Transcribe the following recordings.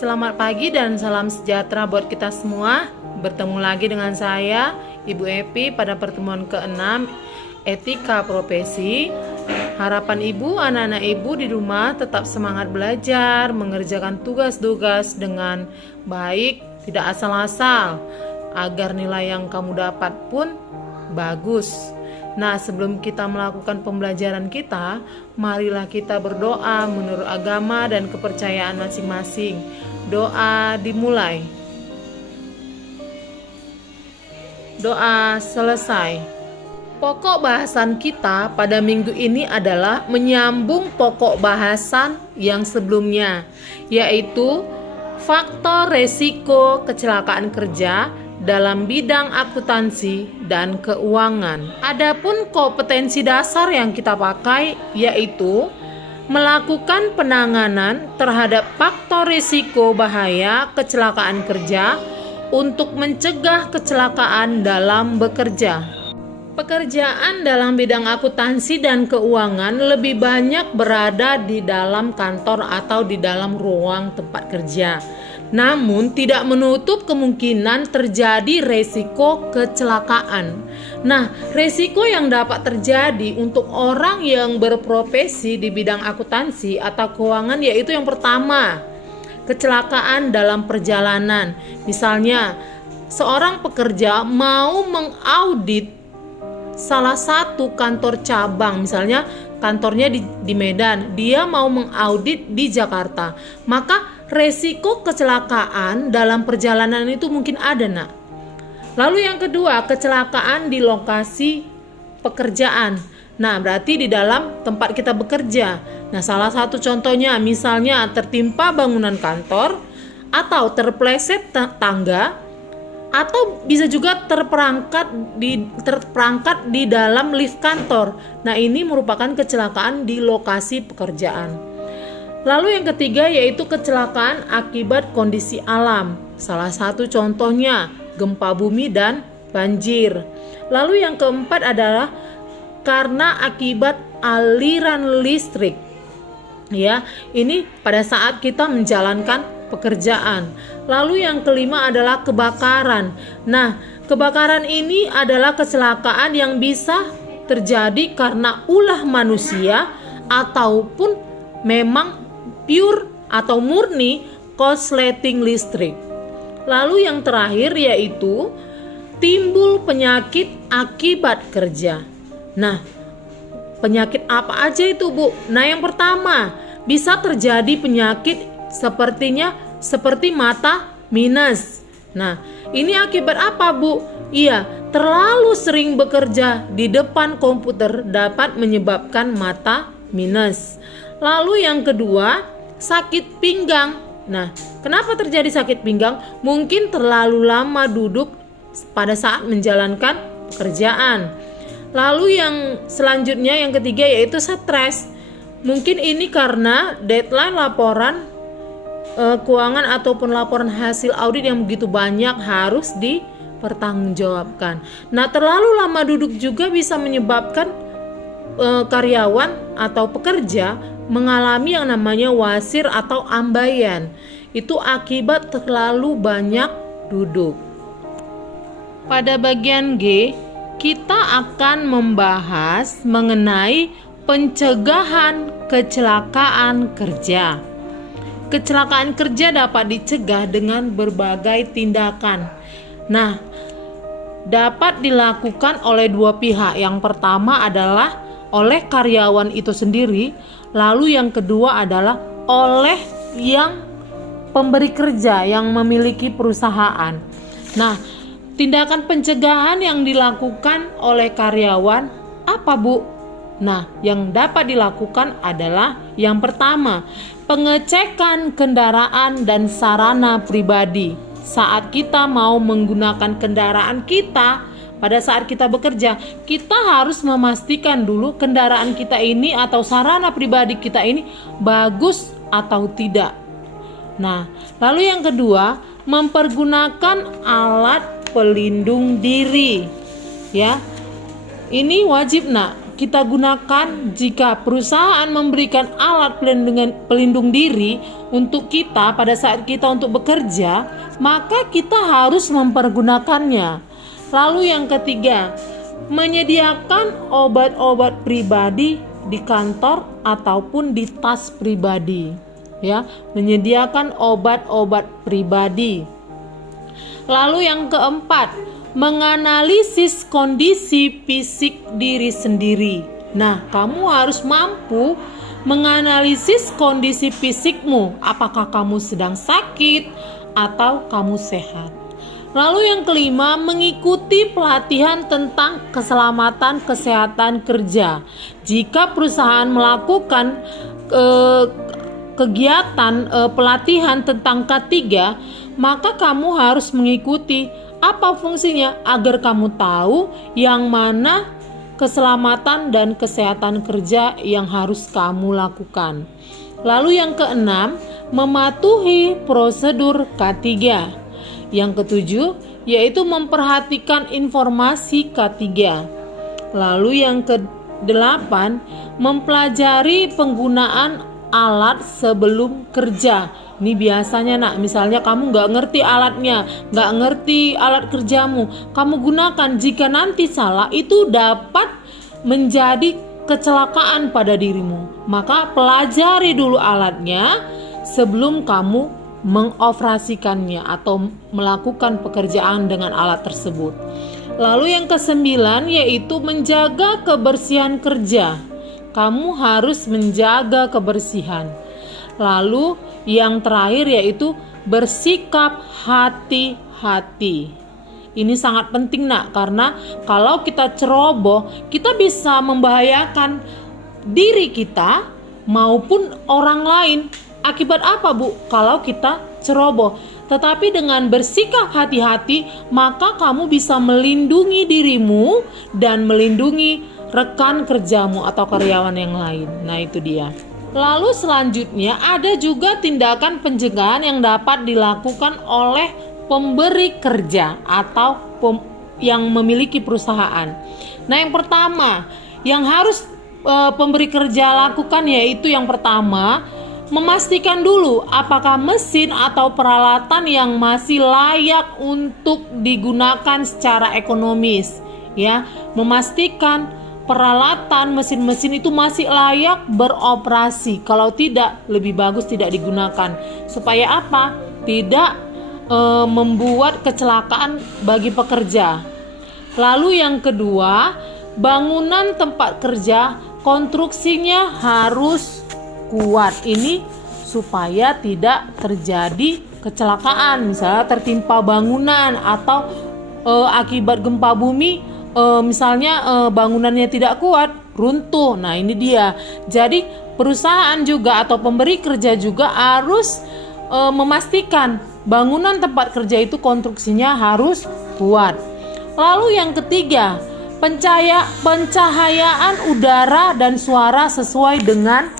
Selamat pagi dan salam sejahtera buat kita semua. Bertemu lagi dengan saya, Ibu Epi, pada pertemuan ke-6 Etika Profesi. Harapan Ibu, anak-anak Ibu di rumah tetap semangat belajar, mengerjakan tugas-tugas dengan baik, tidak asal-asal, agar nilai yang kamu dapat pun bagus. Nah, sebelum kita melakukan pembelajaran kita, marilah kita berdoa menurut agama dan kepercayaan masing-masing. Doa dimulai. Doa selesai. Pokok bahasan kita pada minggu ini adalah menyambung pokok bahasan yang sebelumnya, yaitu faktor resiko kecelakaan kerja dalam bidang akuntansi dan keuangan. Adapun kompetensi dasar yang kita pakai yaitu melakukan penanganan terhadap faktor risiko bahaya kecelakaan kerja untuk mencegah kecelakaan dalam bekerja. Pekerjaan dalam bidang akuntansi dan keuangan lebih banyak berada di dalam kantor atau di dalam ruang tempat kerja. Namun tidak menutup kemungkinan terjadi resiko kecelakaan. Nah, resiko yang dapat terjadi untuk orang yang berprofesi di bidang akuntansi atau keuangan yaitu yang pertama, kecelakaan dalam perjalanan. Misalnya, seorang pekerja mau mengaudit salah satu kantor cabang, misalnya kantornya di Medan, dia mau mengaudit di Jakarta, maka resiko kecelakaan dalam perjalanan itu mungkin ada, nak. Lalu yang kedua, kecelakaan di lokasi pekerjaan. Nah, berarti di dalam tempat kita bekerja. Nah, salah satu contohnya misalnya tertimpa bangunan kantor atau terpleset tangga, atau bisa juga terperangkap di dalam lift kantor. Nah, ini merupakan kecelakaan di lokasi pekerjaan. Lalu yang ketiga yaitu kecelakaan akibat kondisi alam. Salah satu contohnya gempa bumi dan banjir. Lalu yang keempat adalah karena akibat aliran listrik. Ya, ini pada saat kita menjalankan pekerjaan. Lalu yang kelima adalah kebakaran. Nah, kebakaran ini adalah kecelakaan yang bisa terjadi karena ulah manusia ataupun memang pure atau murni korsleting listrik. Lalu yang terakhir yaitu timbul penyakit akibat kerja. Nah, penyakit apa aja itu, Bu? Nah, yang pertama, bisa terjadi penyakit seperti mata minus. Nah, ini akibat apa, Bu? Iya, terlalu sering bekerja di depan komputer dapat menyebabkan mata minus. Lalu yang kedua, sakit pinggang. Nah, kenapa terjadi sakit pinggang? Mungkin terlalu lama duduk pada saat menjalankan pekerjaan. Lalu yang selanjutnya, yang ketiga yaitu stres. Mungkin ini karena deadline laporan keuangan ataupun laporan hasil audit yang begitu banyak harus dipertanggungjawabkan. Nah, terlalu lama duduk juga bisa menyebabkan karyawan atau pekerja mengalami yang namanya wasir atau ambayan. Itu akibat terlalu banyak duduk. Pada bagian G, kita akan membahas mengenai pencegahan kecelakaan kerja. Kecelakaan kerja dapat dicegah dengan berbagai tindakan. Nah, dapat dilakukan oleh dua pihak. Yang pertama adalah oleh karyawan itu sendiri, lalu yang kedua adalah oleh yang pemberi kerja yang memiliki perusahaan. Nah, tindakan pencegahan yang dilakukan oleh karyawan apa, Bu? Nah, yang dapat dilakukan adalah yang pertama, pengecekan kendaraan dan sarana pribadi. Saat kita mau menggunakan kendaraan kita, pada saat kita bekerja, kita harus memastikan dulu kendaraan kita ini atau sarana pribadi kita ini bagus atau tidak. Nah, lalu yang kedua, mempergunakan alat pelindung diri. Ya, ini wajib, nak. kita gunakan jika perusahaan memberikan alat pelindung diri untuk kita pada saat kita untuk bekerja, maka kita harus mempergunakannya. Lalu yang ketiga, menyediakan obat-obat pribadi di kantor ataupun di tas pribadi. Ya, menyediakan obat-obat pribadi. Lalu yang keempat, menganalisis kondisi fisik diri sendiri. Nah, kamu harus mampu menganalisis kondisi fisikmu. Apakah kamu sedang sakit atau kamu sehat? Lalu yang kelima, mengikuti pelatihan tentang keselamatan kesehatan kerja. Jika perusahaan melakukan kegiatan pelatihan tentang K3, maka kamu harus mengikuti. Apa fungsinya? Agar kamu tahu yang mana keselamatan dan kesehatan kerja yang harus kamu lakukan. Lalu yang keenam, mematuhi prosedur K3. Yang ketujuh, yaitu memperhatikan informasi K3. Lalu yang kedelapan, mempelajari penggunaan alat sebelum kerja. Ini biasanya misalnya kamu nggak ngerti alatnya, nggak ngerti alat kerjamu, kamu gunakan. Jika nanti salah, itu dapat menjadi kecelakaan pada dirimu. Maka pelajari dulu alatnya sebelum kamu mengoperasikannya atau melakukan pekerjaan dengan alat tersebut. Lalu yang kesembilan, yaitu menjaga kebersihan kerja. Kamu harus menjaga kebersihan. Lalu yang terakhir, yaitu bersikap hati-hati. Ini sangat penting karena kalau kita ceroboh, kita bisa membahayakan diri kita maupun orang lain. Akibat apa, Bu? Kalau kita ceroboh. Tetapi dengan bersikap hati-hati, maka kamu bisa melindungi dirimu dan melindungi rekan kerjamu atau karyawan yang lain. Nah, itu dia. Lalu selanjutnya ada juga tindakan pencegahan yang dapat dilakukan oleh pemberi kerja atau yang memiliki perusahaan. Nah, yang pertama yang harus pemberi kerja lakukan, yaitu yang pertama, memastikan dulu apakah mesin atau peralatan yang masih layak untuk digunakan secara ekonomis. Ya, memastikan peralatan mesin-mesin itu masih layak beroperasi. Kalau tidak, lebih bagus tidak digunakan. Supaya apa? Tidak membuat kecelakaan bagi pekerja. Lalu yang kedua, bangunan tempat kerja konstruksinya harus kuat. Ini supaya tidak terjadi kecelakaan, misalnya tertimpa bangunan atau akibat gempa bumi. Misalnya bangunannya tidak kuat, runtuh. Nah, ini dia. Jadi perusahaan juga atau pemberi kerja juga harus memastikan bangunan tempat kerja itu konstruksinya harus kuat. Lalu yang ketiga, pencahayaan udara dan suara sesuai dengan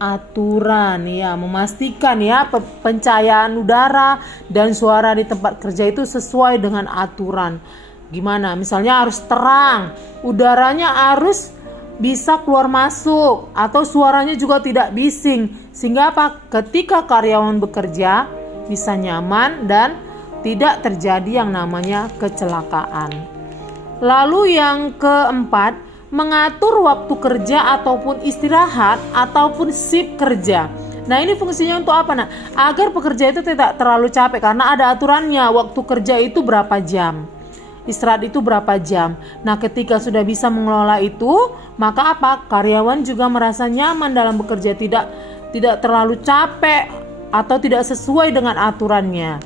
aturan. Ya, memastikan ya pencahayaan udara dan suara di tempat kerja itu sesuai dengan aturan. Gimana? Misalnya harus terang, udaranya harus bisa keluar masuk, atau suaranya juga tidak bising, sehingga apa? Ketika karyawan bekerja bisa nyaman dan tidak terjadi yang namanya kecelakaan. Lalu yang keempat, mengatur waktu kerja ataupun istirahat ataupun shift kerja. Nah, ini fungsinya untuk apa? Agar pekerja itu tidak terlalu capek, karena ada aturannya, waktu kerja itu berapa jam, istirahat itu berapa jam. Nah, ketika sudah bisa mengelola itu, maka apa? Karyawan juga merasa nyaman dalam bekerja, tidak terlalu capek atau tidak sesuai dengan aturannya.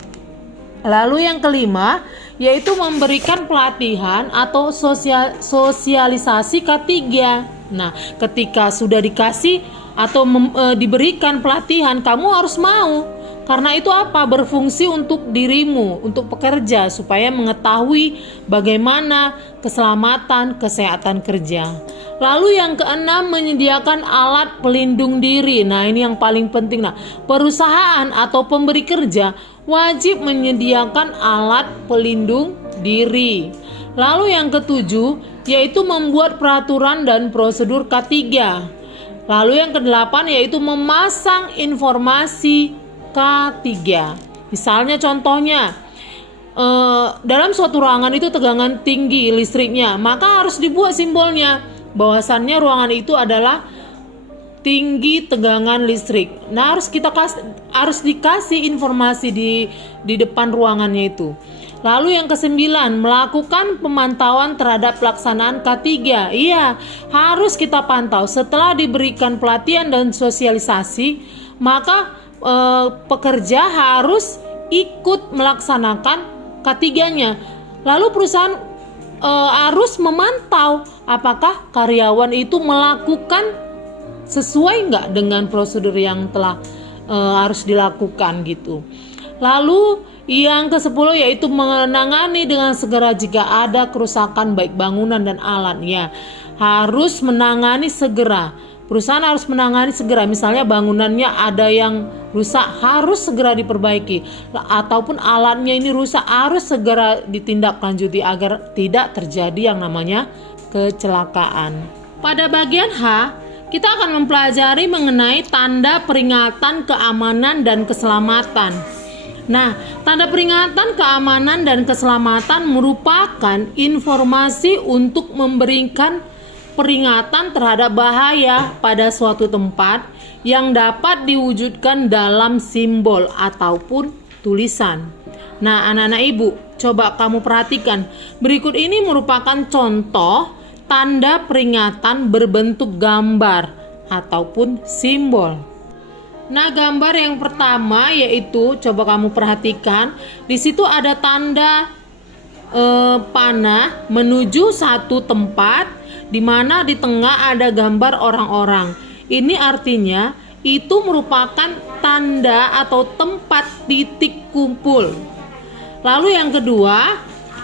Lalu yang kelima, yaitu memberikan pelatihan atau sosialisasi K3. Nah, ketika sudah dikasih atau diberikan pelatihan, kamu harus mau. Karena itu apa? Berfungsi untuk dirimu, untuk pekerja, supaya mengetahui bagaimana keselamatan kesehatan kerja. Lalu yang keenam, menyediakan alat pelindung diri. Nah, ini yang paling penting. Nah, perusahaan atau pemberi kerja wajib menyediakan alat pelindung diri. Lalu yang ketujuh, yaitu membuat peraturan dan prosedur K3. Lalu yang ke-8 yaitu memasang informasi K3. Misalnya contohnya, dalam suatu ruangan itu tegangan tinggi listriknya, maka harus dibuat simbolnya bahwasannya ruangan itu adalah tinggi tegangan listrik. Nah, harus dikasih informasi di depan ruangannya itu. Lalu yang ke-9, melakukan pemantauan terhadap pelaksanaan K3. Iya, harus kita pantau. Setelah diberikan pelatihan dan sosialisasi, maka pekerja harus ikut melaksanakan K3-nya. Lalu perusahaan harus memantau apakah karyawan itu melakukan sesuai nggak dengan prosedur yang telah harus dilakukan gitu. Lalu yang ke-10 yaitu menangani dengan segera jika ada kerusakan baik bangunan dan alat. Ya, harus menangani segera. Perusahaan harus menangani segera. Misalnya bangunannya ada yang rusak, harus segera diperbaiki. Ataupun alatnya ini rusak, harus segera ditindaklanjuti agar tidak terjadi yang namanya kecelakaan. Pada bagian H, kita akan mempelajari mengenai tanda peringatan keamanan dan keselamatan. Nah, tanda peringatan keamanan dan keselamatan merupakan informasi untuk memberikan peringatan terhadap bahaya pada suatu tempat yang dapat diwujudkan dalam simbol ataupun tulisan. Nah, anak-anak ibu, coba kamu perhatikan. Berikut ini merupakan contoh tanda peringatan berbentuk gambar ataupun simbol. Nah, gambar yang pertama yaitu, coba kamu perhatikan, di situ ada tanda panah menuju satu tempat di mana di tengah ada gambar orang-orang. Ini artinya itu merupakan tanda atau tempat titik kumpul. Lalu yang kedua,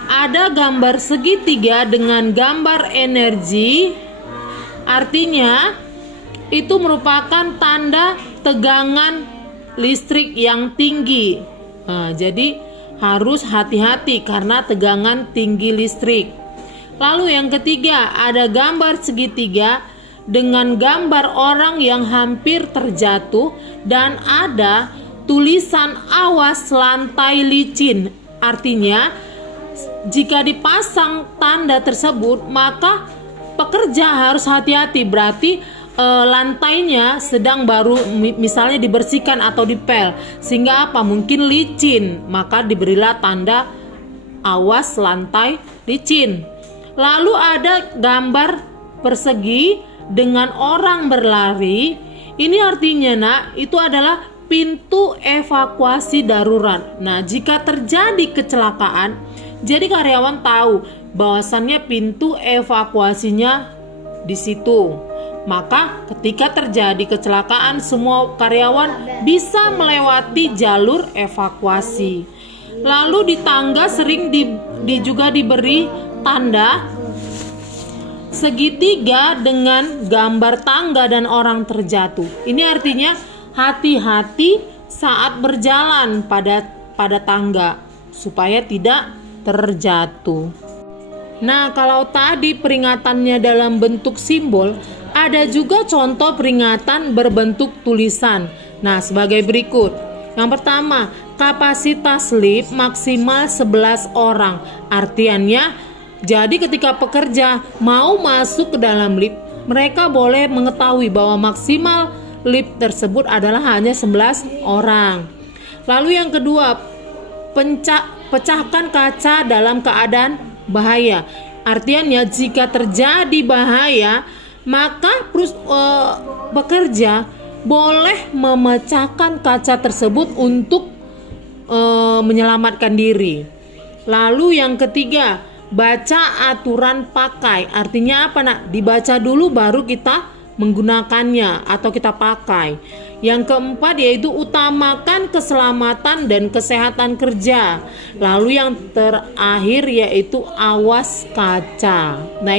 ada gambar segitiga dengan gambar energi. Artinya itu merupakan tanda tegangan listrik yang tinggi. Nah, jadi harus hati-hati karena tegangan tinggi listrik. Lalu yang ketiga, ada gambar segitiga dengan gambar orang yang hampir terjatuh dan ada tulisan awas lantai licin. Artinya jika dipasang tanda tersebut, maka pekerja harus hati-hati. Berarti lantainya sedang baru misalnya dibersihkan atau dipel, sehingga apa, mungkin licin, maka diberilah tanda awas lantai licin. Lalu ada gambar persegi dengan orang berlari. Ini artinya, nak, itu adalah pintu evakuasi darurat. Nah, jika terjadi kecelakaan, jadi karyawan tahu bahwasannya pintu evakuasinya di situ. Maka ketika terjadi kecelakaan, semua karyawan bisa melewati jalur evakuasi. Lalu di tangga sering juga diberi tanda segitiga dengan gambar tangga dan orang terjatuh. Ini artinya hati-hati saat berjalan pada tangga supaya tidak terjatuh. Nah, kalau tadi peringatannya dalam bentuk simbol, ada juga contoh peringatan berbentuk tulisan. Nah, sebagai berikut. Yang pertama, kapasitas lift maksimal 11 orang. Artinya, jadi ketika pekerja mau masuk ke dalam lift, mereka boleh mengetahui bahwa maksimal lift tersebut adalah hanya 11 orang. Lalu yang kedua, pecahkan kaca dalam keadaan bahaya. Artinya jika terjadi bahaya, maka pekerja boleh memecahkan kaca tersebut untuk menyelamatkan diri. Lalu yang ketiga, baca aturan pakai. Artinya apa, nak? Dibaca dulu baru kita menggunakannya atau kita pakai. Yang keempat yaitu utamakan keselamatan dan kesehatan kerja. Lalu yang terakhir yaitu awas kaca. Nah,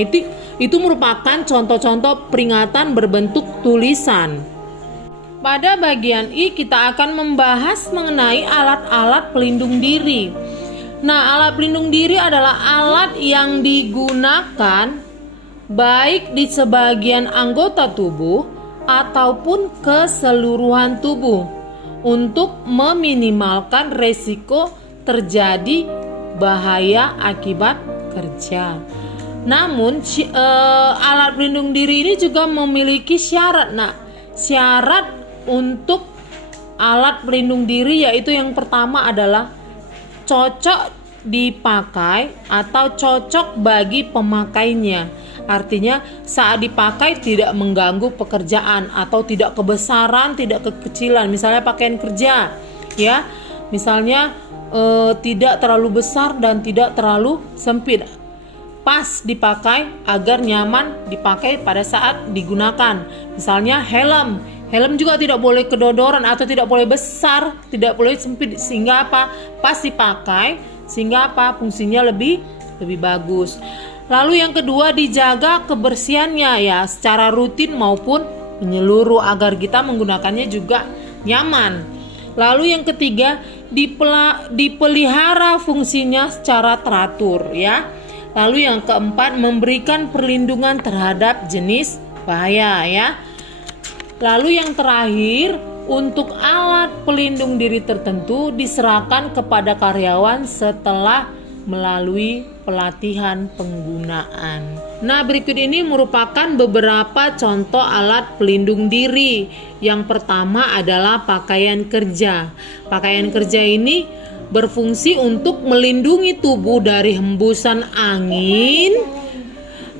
itu merupakan contoh-contoh peringatan berbentuk tulisan. Pada bagian I kita akan membahas mengenai alat-alat pelindung diri. Nah, alat pelindung diri adalah alat yang digunakan baik di sebagian anggota tubuh ataupun keseluruhan tubuh, untuk meminimalkan resiko terjadi bahaya akibat kerja. Namun alat pelindung diri ini juga memiliki syarat. Syarat untuk alat pelindung diri yaitu yang pertama adalah cocok dipakai atau cocok bagi pemakainya. Artinya saat dipakai tidak mengganggu pekerjaan atau tidak kebesaran, tidak kekecilan. Misalnya pakaian kerja, ya, misalnya tidak terlalu besar dan tidak terlalu sempit. Pas dipakai agar nyaman dipakai pada saat digunakan. Misalnya helm juga tidak boleh kedodoran atau tidak boleh besar, tidak boleh sempit, sehingga apa? Pas dipakai sehingga apa? Fungsinya lebih bagus. Lalu yang kedua, dijaga kebersihannya ya secara rutin maupun menyeluruh agar kita menggunakannya juga nyaman. Lalu yang ketiga, dipelihara fungsinya secara teratur ya. Lalu yang keempat, memberikan perlindungan terhadap jenis bahaya ya. Lalu yang terakhir, untuk alat pelindung diri tertentu diserahkan kepada karyawan setelah melalui pelatihan penggunaan. Nah, berikut ini merupakan beberapa contoh alat pelindung diri. Yang pertama adalah pakaian kerja. Pakaian kerja ini berfungsi untuk melindungi tubuh dari hembusan angin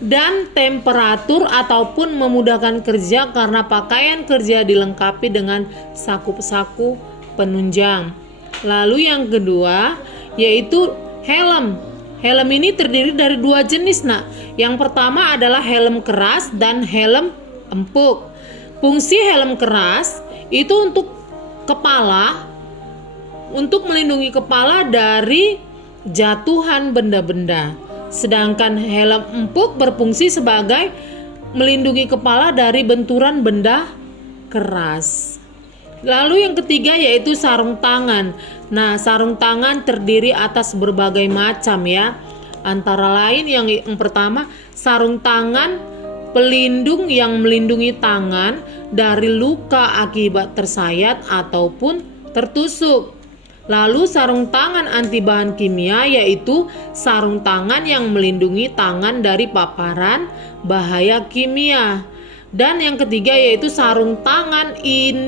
dan temperatur ataupun memudahkan kerja karena pakaian kerja dilengkapi dengan saku-saku penunjang. Lalu yang kedua yaitu helm. Helm ini terdiri dari dua jenis. Yang pertama adalah helm keras dan helm empuk. Fungsi helm keras itu untuk kepala, untuk melindungi kepala dari jatuhan benda-benda. Sedangkan helm empuk berfungsi sebagai melindungi kepala dari benturan benda keras. Lalu yang ketiga yaitu sarung tangan. Nah, sarung tangan terdiri atas berbagai macam ya. Antara lain yang pertama, sarung tangan pelindung yang melindungi tangan dari luka akibat tersayat ataupun tertusuk. Lalu sarung tangan anti bahan kimia yaitu sarung tangan yang melindungi tangan dari paparan bahaya kimia. Dan yang ketiga yaitu sarung tangan insulasi,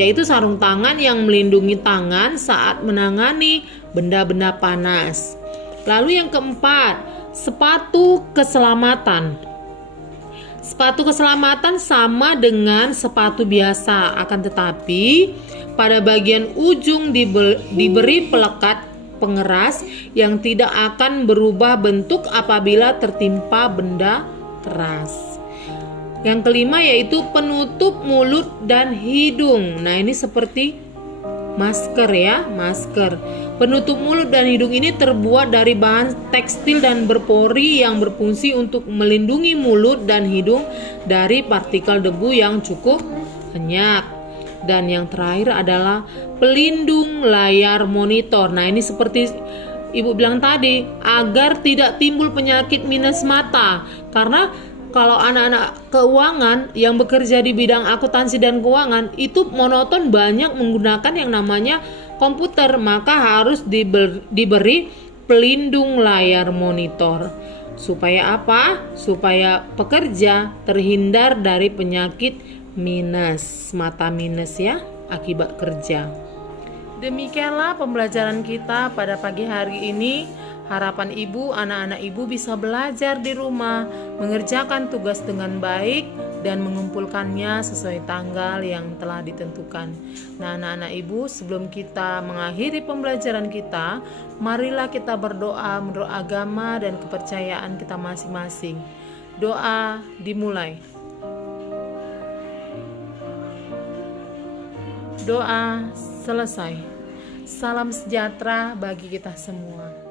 yaitu sarung tangan yang melindungi tangan saat menangani benda-benda panas. Lalu yang keempat, sepatu keselamatan. Sepatu keselamatan sama dengan sepatu biasa, akan tetapi pada bagian ujung diberi pelekat pengeras yang tidak akan berubah bentuk apabila tertimpa benda keras. Yang kelima yaitu penutup mulut dan hidung. Nah, ini seperti masker ya, masker. Penutup mulut dan hidung ini terbuat dari bahan tekstil dan berpori yang berfungsi untuk melindungi mulut dan hidung dari partikel debu yang cukup banyak. Dan yang terakhir adalah pelindung layar monitor. Nah, ini seperti Ibu bilang tadi, agar tidak timbul penyakit minus mata. Karena kalau anak-anak keuangan yang bekerja di bidang akuntansi dan keuangan itu monoton banyak menggunakan yang namanya komputer, maka harus diberi pelindung layar monitor. Supaya apa? Supaya pekerja terhindar dari penyakit minus, mata minus ya, akibat kerja. Demikianlah pembelajaran kita pada pagi hari ini. Harapan ibu, anak-anak ibu bisa belajar di rumah, mengerjakan tugas dengan baik dan mengumpulkannya sesuai tanggal yang telah ditentukan. Nah, anak-anak ibu, sebelum kita mengakhiri pembelajaran kita, marilah kita berdoa menurut agama dan kepercayaan kita masing-masing. Doa dimulai. Doa selesai. Salam sejahtera bagi kita semua.